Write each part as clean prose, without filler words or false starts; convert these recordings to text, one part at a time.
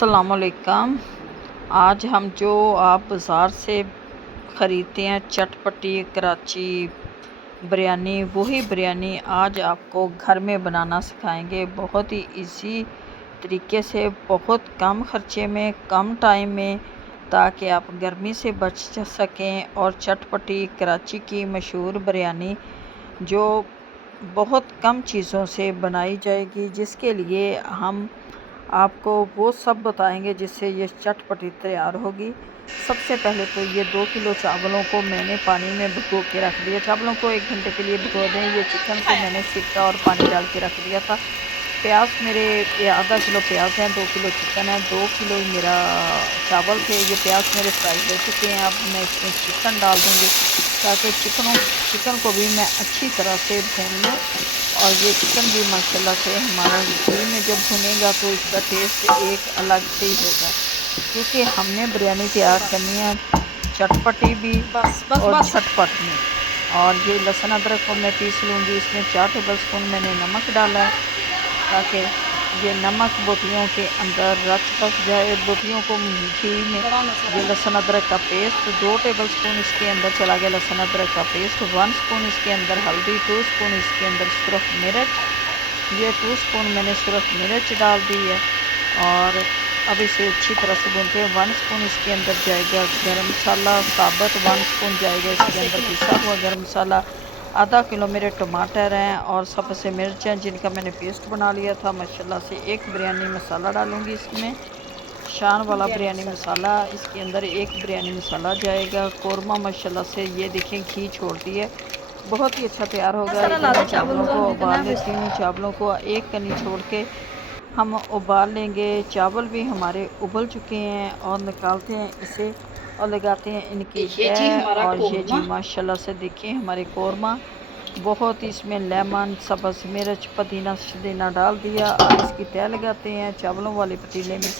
अस्सलामुअलैकुम। आज हम जो आप बाज़ार से ख़रीदते हैं चटपटी कराची बिरयानी, वही बिरयानी आज आपको घर में बनाना सिखाएंगे। बहुत ही इजी तरीके से, बहुत कम ख़र्चे में, कम टाइम में, ताकि आप गर्मी से बच सकें। और चटपटी कराची की मशहूर बिरयानी जो बहुत कम चीज़ों से बनाई जाएगी, जिसके लिए हम आपको वो सब बताएंगे जिससे ये चटपटी तैयार होगी। सबसे पहले तो ये 2 किलो चावलों को मैंने पानी में भिगो के रख दिया। चावलों को 1 घंटे के लिए भिगो दें। ये चिकन को मैंने सिरका और पानी डाल के रख दिया था। प्याज मेरे आधा किलो प्याज है, 2 किलो चिकन है, 2 किलो मेरा चावल थे। ये प्याज मेरे फ्राई हो चुके हैं। अब मैं इसमें चिकन डाल दूँगी ताकि चिकन को भी मैं अच्छी तरह से भून लूँ। और ये चिकन भी माशाल्लाह से हमारा घी में जब भुनेगा तो इसका टेस्ट एक अलग से ही होगा, क्योंकि हमने बिरयानी तैयार करनी है चटपटी भी और झटपट में। और ये लहसुन अदरक को मैं पीस लूँगी। इसमें 4 टेबल स्पून मैंने नमक डाला है ताकि ये नमक बोटियों के अंदर रच बस जाए। बोटियों को घी में ये लहसुन अदरक का पेस्ट 2 टेबल स्पून इसके अंदर चला गया। लहसुन अदरक का पेस्ट 1 स्पून इसके अंदर हल्दी, 2 स्पून इसके अंदर सुरख मिर्च, ये 2 स्पून मैंने सुरख मिर्च डाल दी है। और अब इसे अच्छी तरह से भूनते हैं। 1 स्पून इसके अंदर जाएगा गरम मसाला साबुत, 1 स्पून जाएगा इसके अंदर पिसा हुआ गरम मसाला। आधा किलो मेरे टमाटर हैं और सबसे मिर्च हैं जिनका मैंने पेस्ट बना लिया था माशाल्लाह से। एक बिरयानी मसाला डालूंगी इसमें, शान वाला बिरयानी मसाला। इसके अंदर एक बिरयानी मसाला जाएगा। कौरमा माशाल्लाह से ये देखें घी छोड़ती है, बहुत ही अच्छा तैयार होगा। मैं चावलों को उबाल लेती हूँ। चावलों को एक कनी छोड़ के हम उबाल लेंगे। चावल भी हमारे उबल चुके हैं और निकालते हैं इसे और लगाते हैं इनकी तह। और ये जी माशाल्लाह से देखिए हमारे कौरमा बहुत, इसमें लेमन, सब्ज़ मिर्च, पुदीना शदीना डाल दिया। और इसकी तह लगाते हैं चावलों वाले पतीले में।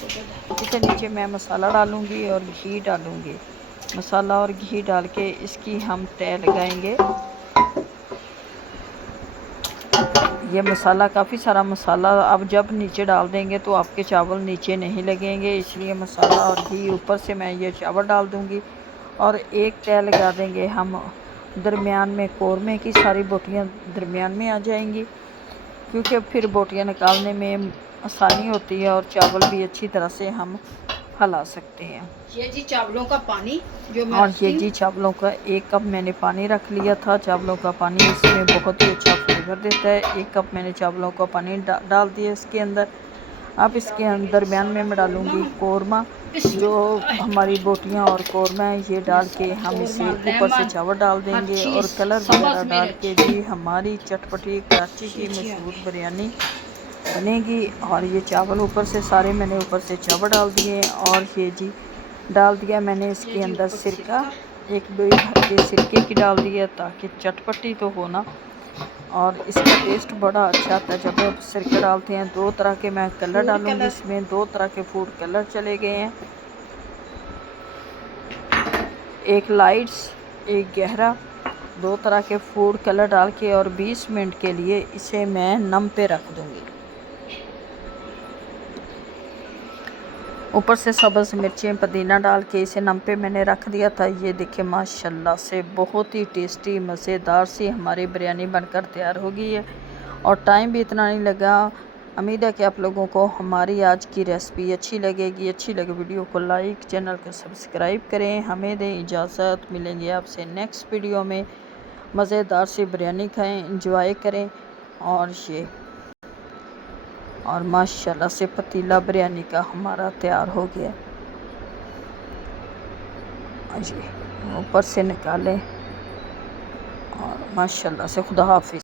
इसके नीचे मैं मसाला डालूँगी और घी डालूँगी। मसाला और घी डाल के इसकी हम तह लगाएंगे। ये मसाला काफ़ी सारा मसाला अब जब नीचे डाल देंगे तो आपके चावल नीचे नहीं लगेंगे, इसलिए मसाला और घी ऊपर से मैं ये चावल डाल दूँगी और एक तह लगा देंगे हम दरमियान में। कौरमे की सारी बोटियाँ दरमियान में आ जाएंगी, क्योंकि फिर बोटियाँ निकालने में आसानी होती है और चावल भी अच्छी तरह से हम हिला सकते हैं। ये जी चावलों का पानी जो मैं और ये जी चावलों का 1 कप मैंने पानी रख लिया था। चावलों का पानी इसमें बहुत ही अच्छा फ्लेवर देता है। 1 कप मैंने चावलों का पानी डाल दिया इसके अंदर। अब इसके दरमियान में मैं डालूँगी कौरमा, जो हमारी बोटियां और कौरमा है, ये डाल के हम इसे ऊपर से चावल डाल देंगे और कलर वगैरह डाल के जी हमारी चटपटी कराची की मशहूर बिरयानी बनेगी। और ये चावल ऊपर से सारे मैंने ऊपर से चावल डाल दिए। और ये जी डाल दिया मैंने इसके अंदर सिरका, 1 बड़ी भर के सिरके की डाल दिया ताकि चटपटी तो हो ना, और इसका टेस्ट बड़ा अच्छा आता है जब आप सिरका डालते हैं। 2 तरह के मैं कलर डालूंगी इसमें, 2 तरह के फूड कलर चले गए हैं, एक लाइट्स एक गहरा। 2 तरह के फूड कलर डाल के और 20 मिनट के लिए इसे मैं नम पे रख दूंगी। ऊपर से सब्ज़ मिर्चें पुदीना डाल के इसे नम पे मैंने रख दिया था। ये देखिए माशाल्लाह से बहुत ही टेस्टी मज़ेदार सी हमारी बिरयानी बनकर तैयार हो गई है और टाइम भी इतना नहीं लगा। उम्मीद है कि आप लोगों को हमारी आज की रेसिपी अच्छी लगेगी। अच्छी लगे वीडियो को लाइक, चैनल को सब्सक्राइब करें। हमें दें इजाज़त, मिलेंगे आपसे नेक्स्ट वीडियो में। मज़ेदार सी बिरयानी खाएँ, इंजॉय करें। और माशाल्लाह से पतीला बिरयानी का हमारा तैयार हो गया। जी ऊपर से निकालें और माशाल्लाह से खुदा हाफिज़।